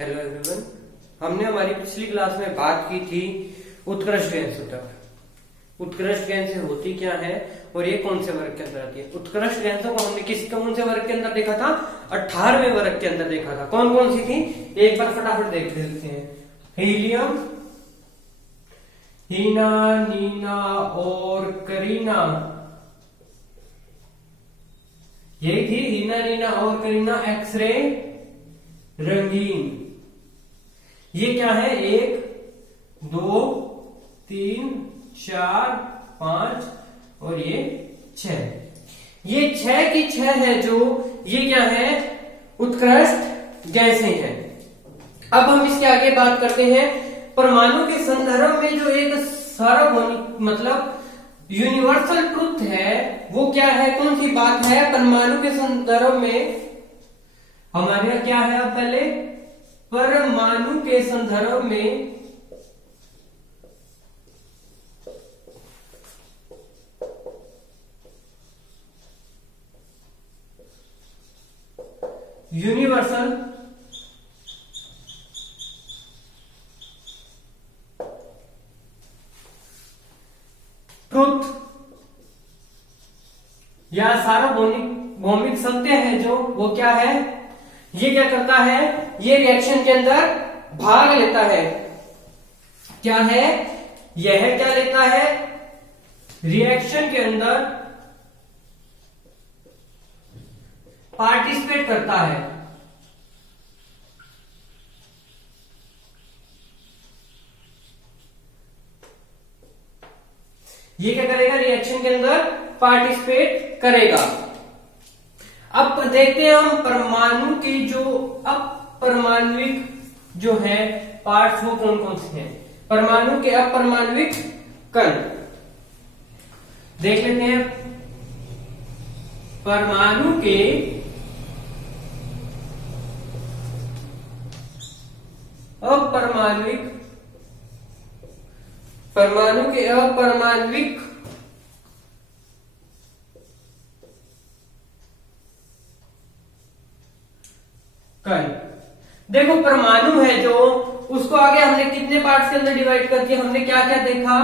Hello everyone. हमने हमारी पिछली क्लास में बात की थी उत्कृष्ट गैसों तक। उत्कृष्ट गैसें होती क्या है और ये कौन से वर्ग के अंदर आती है। उत्कृष्ट गैसों को हमने कौन से वर्ग के अंदर देखा था? 18वें वर्ग के अंदर देखा था। कौन कौन सी थी एक बार फटाफट देख लेते हैं। हीलियम, हीना, नीना और करीना। यही थी हीना, नीना और करीना। एक्सरे, रंगीन। ये क्या है? 1 2 3 4 5 और ये 6। ये 6 की 6 है जो ये क्या है? उत्कृष्ट गैसें हैं। अब हम इसके आगे बात करते हैं। परमाणु के संदर्भ में जो एक सार्वभौमिक मतलब यूनिवर्सल ट्रुथ है वो क्या है? कौन सी बात है? परमाणु के संदर्भ में हमारे यहाँ क्या है? अब पहले परमाणु के संदर्भ में यूनिवर्सल ट्रुथ या सार्वभौमिक सत्य है जो वो क्या है? ये क्या करता है? ये रिएक्शन के अंदर भाग लेता है। क्या है? यह क्या लेता है? रिएक्शन के अंदर पार्टिसिपेट करता है। ये क्या करेगा? रिएक्शन के अंदर पार्टिसिपेट करेगा। अब देखते हैं हम परमाणु की जो अपरमाणविक जो है पार्ट्स वो कौन कौन से हैं। परमाणु के अपरमाणविक कण देख लेते हैं। परमाणु के अपरमाणविक कण। देखो परमाणु है जो उसको आगे हमने कितने पार्ट्स के अंदर डिवाइड कर दिया। हमने क्या क्या देखा?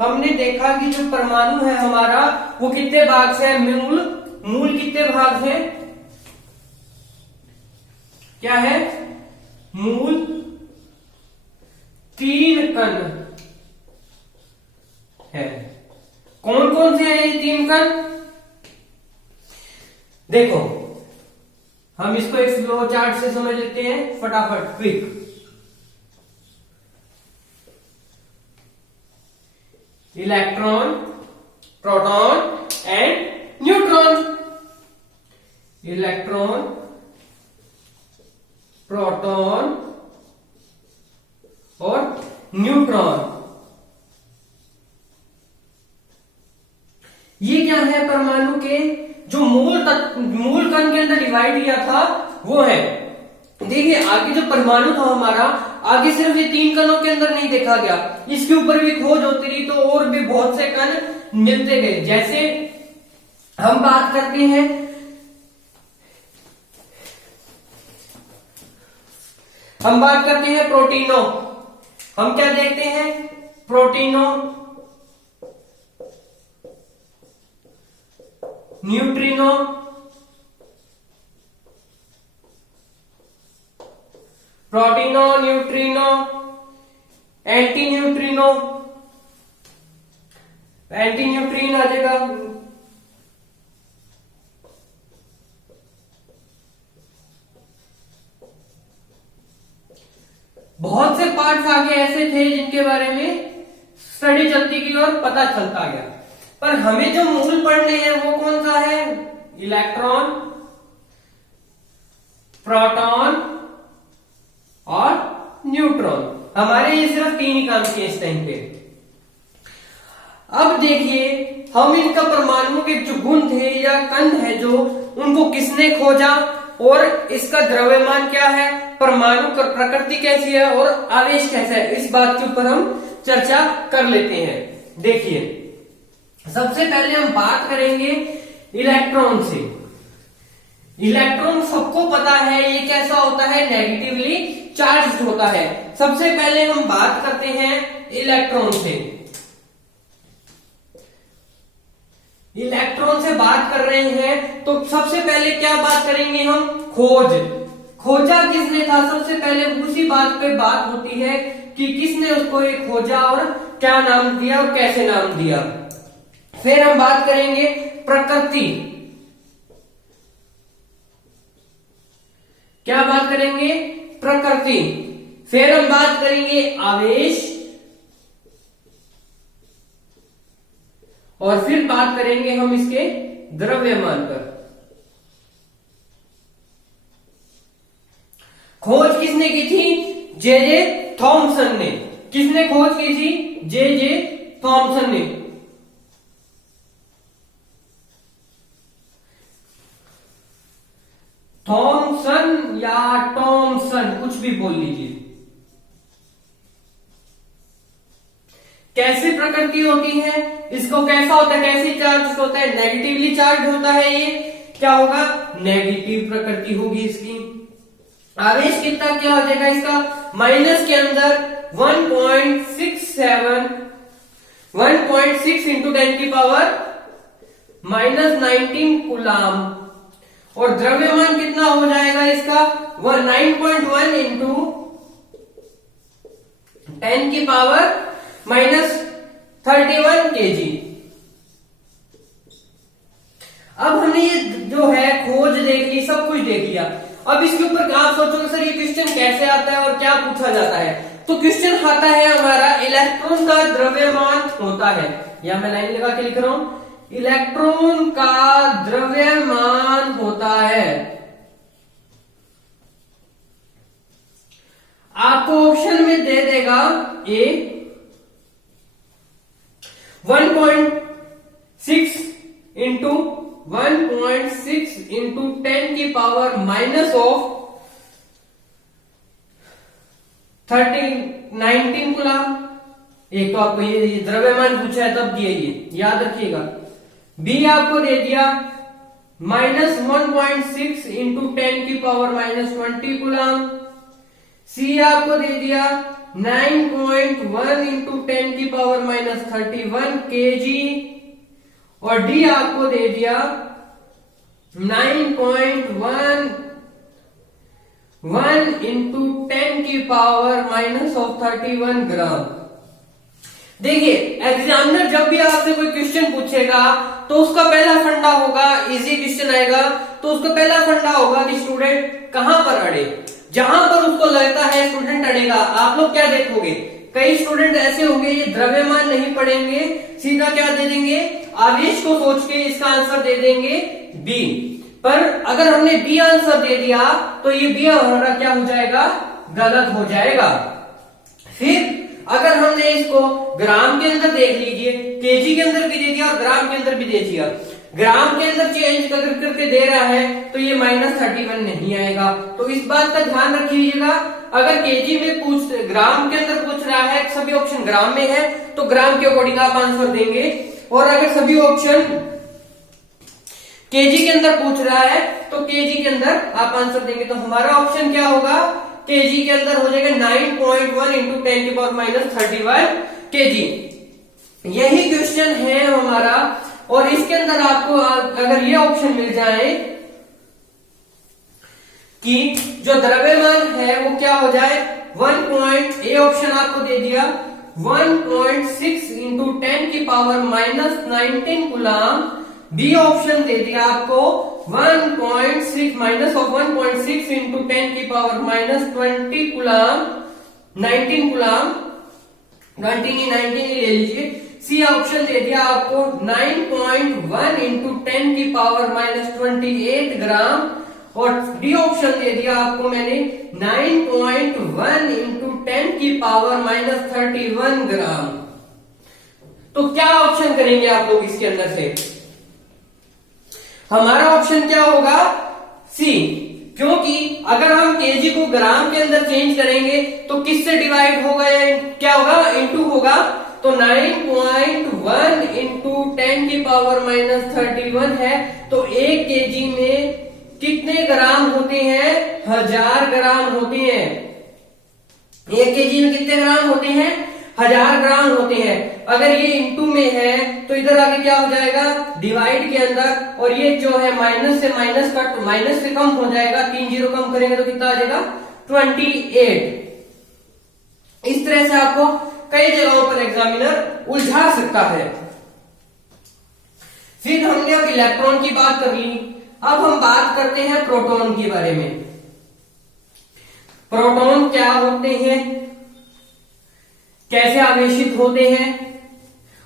हमने देखा कि जो परमाणु है हमारा वो कितने भाग से है? मूल कितने भाग है? क्या है? मूल 3 कण है। कौन कौन से हैं ये 3 कण? देखो हम इसको एक फ्लो चार्ट से समझ लेते हैं फटाफट, quick. Electron, proton and neutron. Electron, proton और न्यूट्रॉन। ये क्या है? परमाणु के जो मूल कण के अंदर डिवाइड किया था वो है। देखिए आगे जो परमाणु था हमारा, आगे सिर्फ ये 3 कणों के अंदर नहीं देखा गया, इसके ऊपर भी खोज होती रही तो और भी बहुत से कण मिलते गए। जैसे हम बात करते हैं प्रोटीनों। हम क्या देखते हैं? प्रोटीनों, neutrino, proton, neutrino, anti neutrino, anti neutrino आ जाएगा। बहुत से पार्ट्स आगे ऐसे थे जिनके बारे में स्टडी चलती गई और पता चलता गया, पर हमें जो मूल पढ़ने हैं वो कौन सा है? इलेक्ट्रॉन, प्रोटॉन और न्यूट्रॉन। हमारे ये सिर्फ 3 ही काम किए इस टाइम पे। अब देखिए हम इनका परमाणु के जो गुण थे या कण है जो उनको किसने खोजा और इसका द्रव्यमान क्या है, परमाणु की प्रकृति कैसी है और आवेश कैसा है, इस बात के ऊपर हम चर्चा कर लेते हैं। देखिए सबसे पहले हम बात करेंगे इलेक्ट्रॉन से। इलेक्ट्रॉन सबको पता है ये कैसा होता है, नेगेटिवली चार्ज चार्ज होता है। सबसे पहले हम बात करते हैं इलेक्ट्रॉन से। इलेक्ट्रॉन से बात कर रहे हैं तो सबसे पहले क्या बात करेंगे हम, खोजा किसने था। सबसे पहले उसी बात पे बात होती है कि किसने उसको एक खोजा और क्या नाम दिया और कैसे नाम दिया। फिर हम बात करेंगे प्रकृति, क्या बात करेंगे, प्रकृति। फिर हम बात करेंगे आवेश, और फिर बात करेंगे हम इसके द्रव्यमान पर। खोज किसने की थी, जे थॉमसन ने। किसने खोज की थी, जे थॉमसन ने। थॉमसन या टॉमसन कुछ भी बोल लीजिए। कैसी प्रकृति होती है, इसको कैसा होता है, कैसी चार्ज होता है, नेगेटिवली चार्ज होता है। ये क्या होगा, नेगेटिव प्रकृति होगी इसकी। आवेश कितना क्या हो जाएगा इसका, माइनस के अंदर 1.6 इंटू 10 की पावर -19 कूलाम। और द्रव्यमान कितना हो जाएगा इसका, 9.1 इंटू 10 की पावर -31 kg। अब हमने ये जो है खोज देख ली, सब कुछ देख लिया। अब इसके ऊपर आप सोचोगे सर ये क्वेश्चन कैसे आता है और क्या पूछा जाता है। तो क्वेश्चन आता है हमारा इलेक्ट्रॉन का द्रव्यमान होता है, या मैं लाइन लगा के लिख रहा हूं, इलेक्ट्रॉन का द्रव्यमान होता है। आपको ऑप्शन में दे देगा ए 1.6 इंटू 10 की पावर -19 कूलाम। एक तो आपको ये द्रव्यमान पूछा है तब दिया, ये याद रखिएगा। बी आपको दे दिया -1.6 इंटू 10 की पावर -20 कूलाम। सी आपको दे दिया 9.1 इंटू 10 की पावर -31 kg। और डी आपको दे दिया 9.1 इंटू 10 की पावर -31 ग्राम। देखिए एग्जामिनर जब भी आपसे कोई क्वेश्चन पूछेगा तो उसका पहला फंडा होगा, इजी क्वेश्चन आएगा तो उसका पहला फंडा होगा कि स्टूडेंट कहां पर अड़े, जहां पर उसको लगता है स्टूडेंट अड़ेगा। आप लोग क्या देखोगे, कई स्टूडेंट ऐसे होंगे ये द्रव्यमान नहीं पढ़ेंगे, सीधा क्या दे देंगे, आवेश को सोच के इसका आंसर दे देंगे बी। पर अगर हमने बी आंसर दे दिया तो ये बी हमारा क्या हो जाएगा, गलत हो जाएगा। फिर अगर हमने इसको ग्राम के अंदर देख लीजिए, केजी के अंदर भी दे दिया और ग्राम के अंदर भी दे दिया। ग्राम के अंदर चेंज करके दे रहा है तो ये -31 नहीं आएगा। तो इस बात का ध्यान रखिएगा, अगर केजी में ग्राम के अंदर पूछ रहा है, सभी ऑप्शन ग्राम में है तो ग्राम के अकॉर्डिंग आप आंसर देंगे। और अगर सभी ऑप्शन केजी के अंदर पूछ रहा है तो केजी के अंदर आप आंसर देंगे। तो हमारा ऑप्शन क्या होगा, केजी के अंदर हो जाएगा 9.1 इंटू 10 की पावर -31 kg। यही क्वेश्चन है हमारा। और इसके अंदर आपको अगर ये ऑप्शन मिल जाए कि जो द्रव्यमान है वो क्या हो जाए, ए ऑप्शन आपको दे दिया 1.6 इंटू 10 की पावर -19 कूलाम। बी ऑप्शन दे दिया आपको 1.6 इंटू 10 की पावर -20 कूलाम, 19 कूलाम, 19 ले लीजिए। सी ऑप्शन दे दिया आपको 9.1 इंटू 10 की पावर -28 ग्राम। और डी ऑप्शन दे दिया आपको मैंने 9.1 इंटू 10 की पावर -31 ग्राम। तो क्या ऑप्शन करेंगे आप लोग इसके अंदर से, हमारा ऑप्शन क्या होगा, सी। क्योंकि अगर हम केजी को ग्राम के अंदर चेंज करेंगे तो किससे डिवाइड होगा, क्या होगा, इनटू होगा। तो 9.1 इंटू 10 की पावर -31 है। तो 1 केजी में कितने ग्राम होते हैं, 1000 ग्राम होते हैं। 1 केजी में कितने ग्राम होते हैं? 1000 ग्राम होते हैं। अगर ये इंटू में है तो इधर आगे क्या हो जाएगा? डिवाइड के अंदर, और ये जो है माइनस से माइनस कट, माइनस से कम हो जाएगा, 3 जीरो कम करेंगे तो कितना आ जाएगा? 28। इस तरह से आपको कई जगहों पर एग्जामिनर उलझा सकता है। फिर हमने अब इलेक्ट्रॉन की बात कर ली, अब हम बात करते हैं प्रोटॉन के बारे में। प्रोटॉन क्या होते हैं, कैसे आवेशित होते हैं,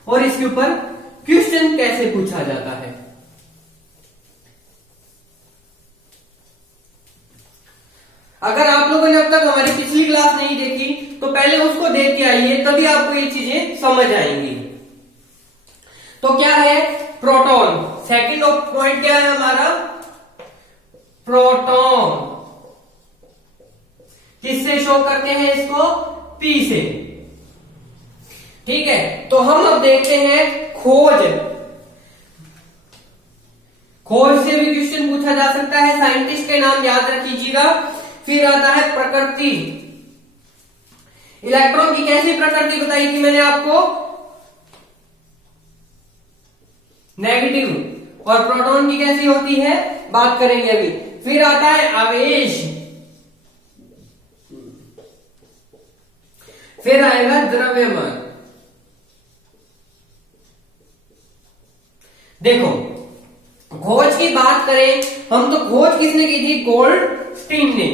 और इसके ऊपर क्वेश्चन कैसे पूछा जाता है। अगर आप लोगों ने अब तक हमारी पिछली क्लास नहीं देखी तो पहले उसको देख के आइए, तभी आपको ये चीजें समझ आएंगी। तो क्या है प्रोटॉन? सेकंड पॉइंट क्या है हमारा? प्रोटॉन किससे शो करते हैं इसको? P से। ठीक है, तो हम अब देखते हैं खोज। खोज से भी क्वेश्चन पूछा जा सकता है, साइंटिस्ट के नाम याद रखिएगा। फिर आता है प्रकृति। इलेक्ट्रॉन की कैसी प्रकृति बताई थी मैंने आपको? नेगेटिव। और प्रोटॉन की कैसी होती है बात करेंगे अभी। फिर आता है आवेश, फिर आएगा द्रव्यमान। देखो खोज की बात करें हम तो खोज किसने की थी? गोल्डस्टीन ने।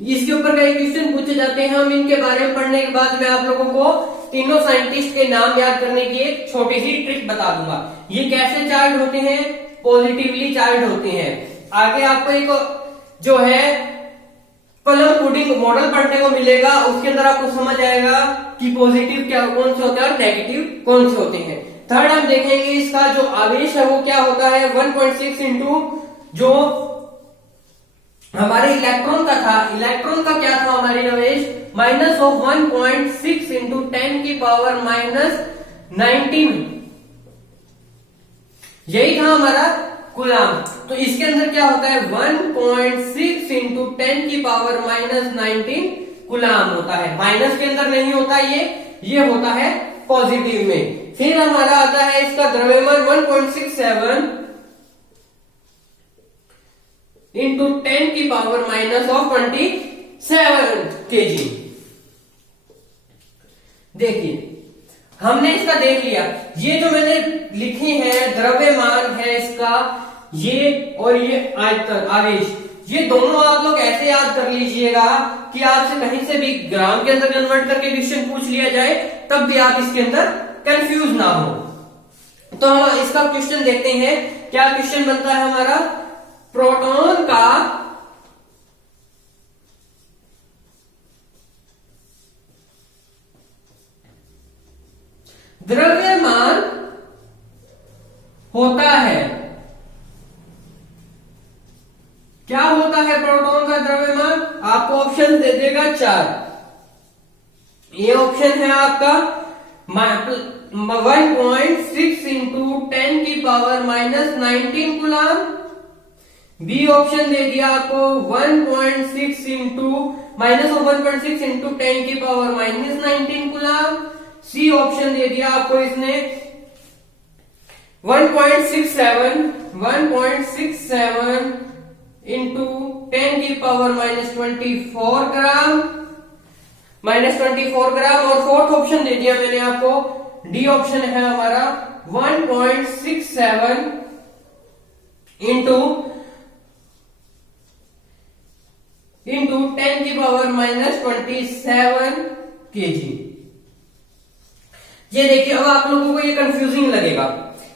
इसके ऊपर कई क्वेश्चन पूछे जाते हैं, हम इनके बारे में पढ़ने के बाद मैं आप लोगों को तीनों साइंटिस्ट के नाम याद करने की एक छोटी सी ट्रिक बता दूंगा। ये कैसे चार्ज होते हैं? पॉजिटिवली चार्ज होते हैं। आगे आपको एक जो है प्लम पुडिंग मॉडल पढ़ने को मिलेगा, उसके अंदर आपको समझ आएगा कि पॉजिटिव क्या कौन से होते हैं और नेगेटिव कौन से होते हैं। थर्ड हम देखेंगे इसका जो आवेश है वो क्या होता है? 1.6 इंटू जो हमारे इलेक्ट्रॉन का था, इलेक्ट्रॉन का क्या था हमारे आवेश? माइनस ऑफ 1.6 इंटू 10 की पावर माइनस 19, यही था हमारा कूलाम। तो इसके अंदर क्या होता है? 1.6 इंटू 10 की पावर माइनस 19 कूलाम होता है। माइनस के अंदर नहीं होता ये होता है पॉजिटिव में। फिर हमारा आता है इसका द्रव्यमान 1.67 इंटू 10 की पावर माइनस ऑफ 27 केजी। देखिए हमने इसका देख लिया, ये जो मैंने लिखे हैं द्रव्यमान है इसका, ये और ये आयतन आवेश, ये दोनों आप लोग ऐसे याद कर लीजिएगा कि आपसे कहीं से भी ग्राम के अंदर कन्वर्ट करके क्वेश्चन पूछ लिया जाए तब भी आप इसके अंदर कंफ्यूज ना हो। तो हम इसका क्वेश्चन देखते हैं। क्या क्वेश्चन बनता है हमारा? प्रोटॉन का द्रव्यमान होता है। क्या होता है प्रोटॉन का द्रव्यमान? आपको ऑप्शन दे देगा 4। ये ऑप्शन है आपका 1.6 इंटू 10 की power minus 19 coulomb. B option दे दिया आपको 1.6 इंटू माइनस ऑफ 1.6 इंटू 10 की power minus 19 coulomb. C option दे दिया आपको इसने 1.67 इंटू 10 की पावर माइनस 24 ग्राम, और फोर्थ ऑप्शन दे दिया मैंने आपको, डी ऑप्शन है हमारा 1.67 इंटू 10 की पावर माइनस 27 केजी। ये देखिए अब आप लोगों को ये कंफ्यूजिंग लगेगा।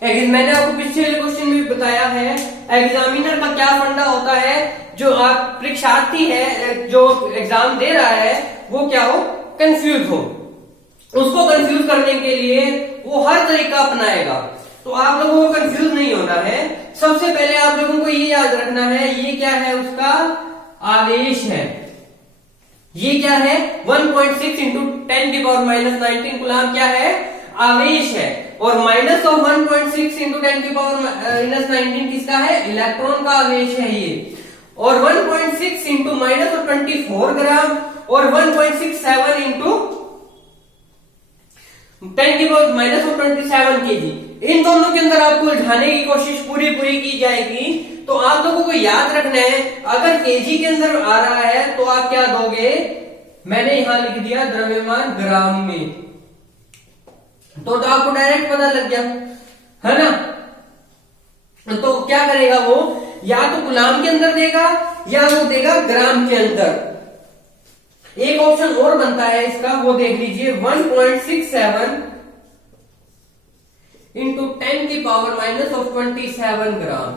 मैंने आपको पिछले क्वेश्चन में बताया है एग्जामिनर का क्या फंडा होता है, जो आप परीक्षार्थी है जो एग्जाम दे रहा है वो क्या हो? कंफ्यूज हो। उसको कंफ्यूज करने के लिए वो हर तरीका अपनाएगा। तो आप लोगों को कंफ्यूज नहीं होना है। सबसे पहले आप लोगों को ये याद रखना है ये क्या है? उसका आवेश है। ये क्या है? 1.6 इंटू 10 की पावर माइनस 19 कूलाम क्या है? आवेश है। और माइनस ऑफ 1.6 इंटू 10 की पावर माइनस 19 किसका है? इलेक्ट्रॉन का आवेश है ये। और 1 1.4 ग्राम और 1.67 इंटू 10⁻⁻27 kg। इन दोनों के अंदर आपको उलझाने की कोशिश पूरी की जाएगी। तो आप लोगों को याद रखना है, अगर केजी के अंदर आ रहा है तो आप क्या दोगे, मैंने यहां लिख दिया द्रव्यमान ग्राम में, तो आपको डायरेक्ट पता लग गया है ना। तो क्या करेगा वो, या तो गुलाम के अंदर देगा या वो देगा ग्राम के अंदर। एक ऑप्शन और बनता है इसका, वो देख लीजिए 1.67 इंटू 10⁻⁻27 ग्राम।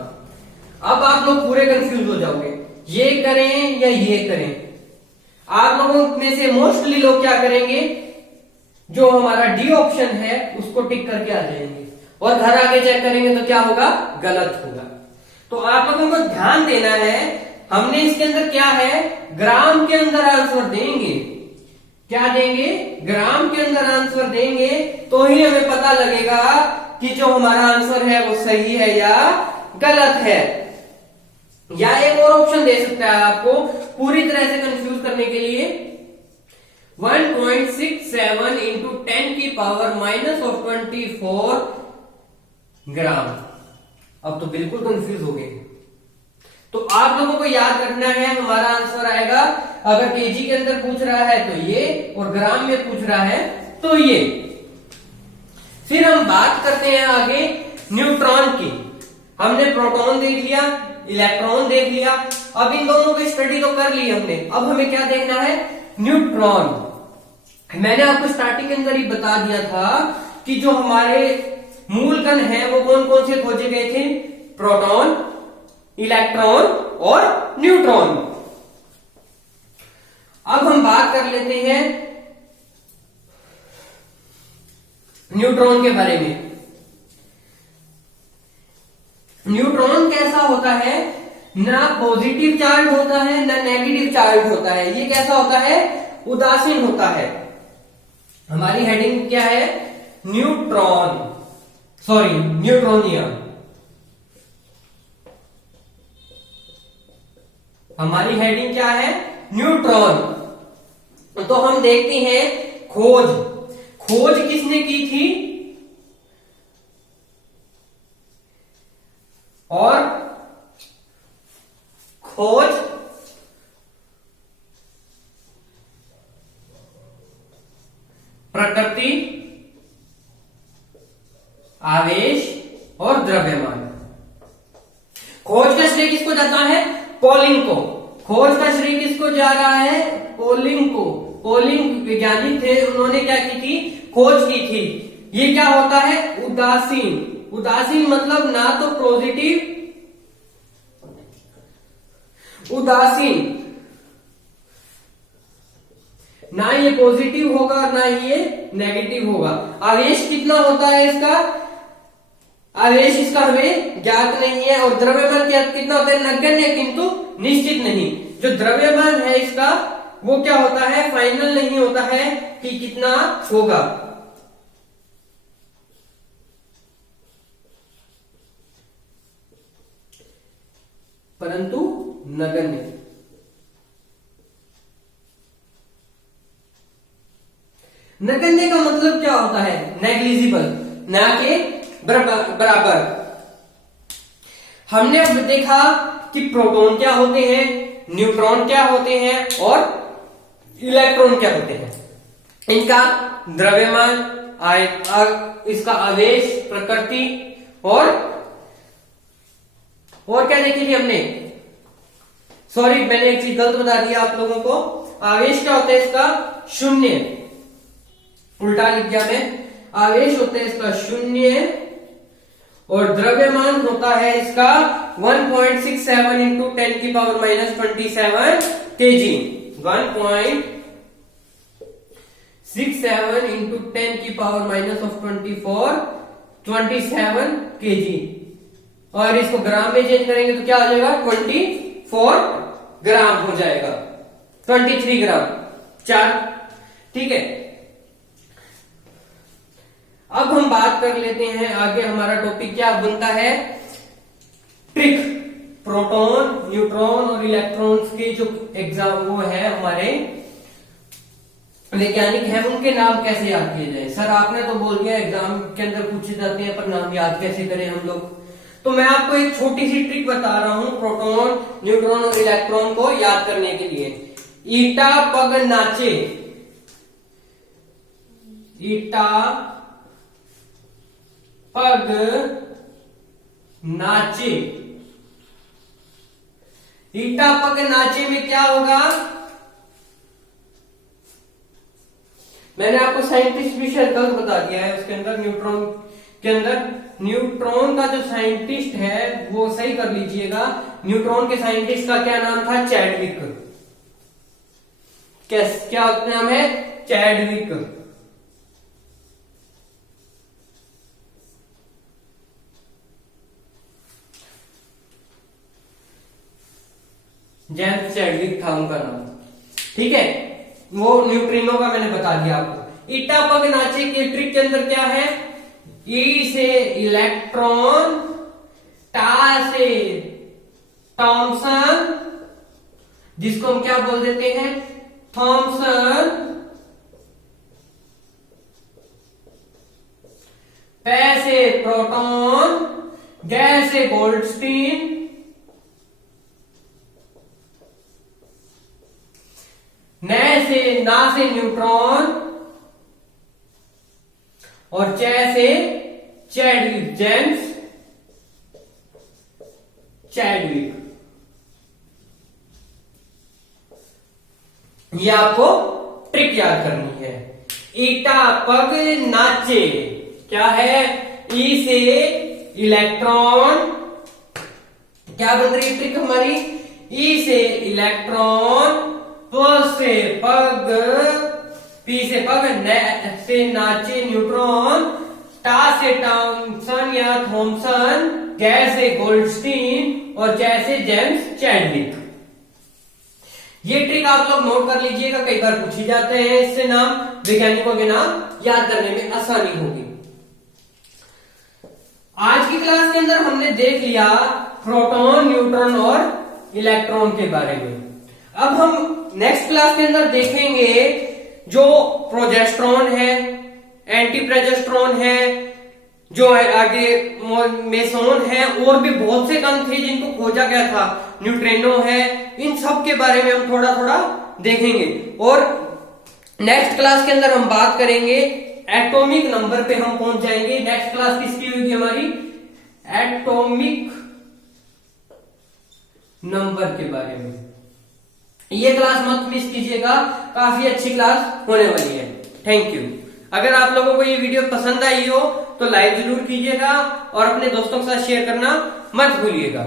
अब आप लोग पूरे कंफ्यूज हो जाओगे, ये करें या ये करें। आप लोगों में से मोस्टली लोग क्या करेंगे, जो हमारा डी ऑप्शन है उसको टिक करके आ जाएंगे और घर आके चेक करेंगे तो क्या होगा, गलत होगा। तो आप लोगों को ध्यान देना है, हमने इसके अंदर क्या है, ग्राम के अंदर आंसर देंगे। क्या देंगे, ग्राम के अंदर आंसर देंगे, तो ही हमें पता लगेगा कि जो हमारा आंसर है वो सही है या गलत है। या एक और ऑप्शन दे सकता है आपको पूरी तरह से कंफ्यूज करने के लिए, 1.67 इंटू 10⁻⁻24 ग्राम। अब तो बिल्कुल कंफ्यूज हो गए। तो आप लोगों को याद रखना है, हमारा आंसर आएगा, अगर केजी के अंदर पूछ रहा है तो ये, और ग्राम में पूछ रहा है तो ये। फिर हम बात करते हैं आगे न्यूट्रॉन की। हमने प्रोटॉन देख लिया, इलेक्ट्रॉन देख लिया, अब इन दोनों की स्टडी तो कर ली हमने। अब हमें क्या देखना है, न्यूट्रॉन। मैंने आपको स्टार्टिंग के अंदर ही बता दिया था कि जो हमारे मूल कण हैं वो कौन कौन से खोजे गए थे, प्रोटॉन, इलेक्ट्रॉन और न्यूट्रॉन। अब हम बात कर लेते हैं न्यूट्रॉन के बारे में। न्यूट्रॉन कैसा होता है, ना पॉजिटिव चार्ज होता है ना नेगेटिव चार्ज होता है। ये कैसा होता है, उदासीन होता है। हमारी हेडिंग क्या है, न्यूट्रोनिया। हमारी हेडिंग क्या है, न्यूट्रॉन। तो हम देखते हैं खोज किसने की थी, और खोज प्रकृति, आवेश और द्रव्यमान। खोज का श्रेय किसको जाता है, पॉलिंग को। खोज का श्रेय किसको जा रहा है, पॉलिंग को। पॉलिंग वैज्ञानिक थे, उन्होंने क्या की थी, खोज की थी। ये क्या होता है, उदासीन मतलब ना तो पॉजिटिव, उदासीन, ना ये पॉजिटिव होगा ना ये नेगेटिव होगा। आवेश कितना होता है इसका, आवेश इसका हमें ज्ञात नहीं है। और द्रव्यमान कितना होता है, नगण्य किंतु निश्चित नहीं। जो द्रव्यमान है इसका वो क्या होता है, फाइनल नहीं होता है कि कितना होगा। परंतु नगण्य। नगण्य का मतलब क्या होता है, नेग्लिजिबल, ना के बराबर। हमने अब देखा कि प्रोटॉन क्या होते हैं, न्यूट्रॉन क्या होते हैं और इलेक्ट्रॉन क्या होते हैं। इनका द्रव्यमान, इसका आवेश, प्रकृति और क्या देखी थी हमने, सॉरी मैंने एक चीज गलत बता दिया आप लोगों को। आवेश क्या होता है इसका, शून्य, उल्टा लिख दिया मैं। आवेश होता है इसका शून्य और द्रव्यमान होता है इसका 1.67 इंटू 10⁻⁻27 kg। 1.67 into 10⁻⁻27 kg। और इसको ग्राम में चेंज करेंगे तो क्या हो जाएगा, 24 ग्राम हो जाएगा, 23 ग्राम 4। ठीक है, अब हम बात कर लेते हैं आगे। हमारा टॉपिक क्या बनता है, ट्रिक। प्रोटॉन, न्यूट्रॉन और इलेक्ट्रॉन्स के जो एग्जाम वो है हमारे वैज्ञानिक हैं, उनके नाम कैसे याद किए जाए। सर आपने तो बोल दिया एग्जाम के अंदर पूछे जाते हैं, पर नाम याद कैसे करें हम लोग। तो मैं आपको एक छोटी सी ट्रिक बता रहा हूं प्रोटॉन, न्यूट्रॉन और इलेक्ट्रॉन को याद करने के लिए। ईटा पग नाचे, ईटा पग नाचे। ईटा पग नाचे में क्या होगा? मैंने आपको साइंटिस्ट भी शायद गलत बता दिया है। उसके अंदर न्यूट्रॉन के अंदर न्यूट्रॉन का जो साइंटिस्ट है वो सही कर लीजिएगा। न्यूट्रॉन के साइंटिस्ट का क्या नाम था? चैडविक। क्या नाम है? चैडविक। जेम्स चैडविक था उनका नाम। ठीक है, वो न्यूट्रिनो का मैंने बता दिया आपको। ईटा पग नाचे के ट्रिक के अंदर क्या है? ई से इलेक्ट्रॉन, टा से थॉमसन, जिसको हम क्या बोल देते हैं? थॉमसन। पै से प्रोटॉन, गै से गोल्डस्टीन, ना से न्यूट्रॉन और चे से चैडविक, जेम्स चैडविक। ये आपको ट्रिक याद करनी है। ईटा पग नाचे क्या है? ई से इलेक्ट्रॉन, क्या बन रही है ट्रिक हमारी? ई से इलेक्ट्रॉन, प से पग, पी से पग, न से नाचे न्यूट्रॉन, टा से टॉमसन या थॉमसन, गै से गोल्डस्टीन और जै से जेम्स चैडविक। ये ट्रिक आप लोग नोट कर लीजिएगा, कई बार पूछी जाते हैं। इससे नाम, वैज्ञानिकों के नाम याद करने में आसानी होगी। आज की क्लास के अंदर हमने देख लिया प्रोटॉन, न्यूट्रॉन और इलेक्ट्रॉन के बारे में। अब हम नेक्स्ट क्लास के अंदर देखेंगे जो प्रोजेस्ट्रॉन है, एंटी प्रोजेस्ट्रॉन है, जो है आगे मेसोन है, और भी बहुत से कण थे जिनको खोजा गया था, न्यूट्रिनो है। इन सब के बारे में हम थोड़ा थोड़ा देखेंगे। और नेक्स्ट क्लास के अंदर हम बात करेंगे एटॉमिक नंबर पे हम पहुंच जाएंगे। नेक्स्ट क्लास किसकी होगी हमारी? एटॉमिक नंबर के बारे में। ये क्लास मत मिस कीजिएगा, काफी अच्छी क्लास होने वाली है। Thank you. अगर आप लोगों को ये वीडियो पसंद आई हो तो लाइक जरूर कीजिएगा और अपने दोस्तों के साथ शेयर करना मत भूलिएगा।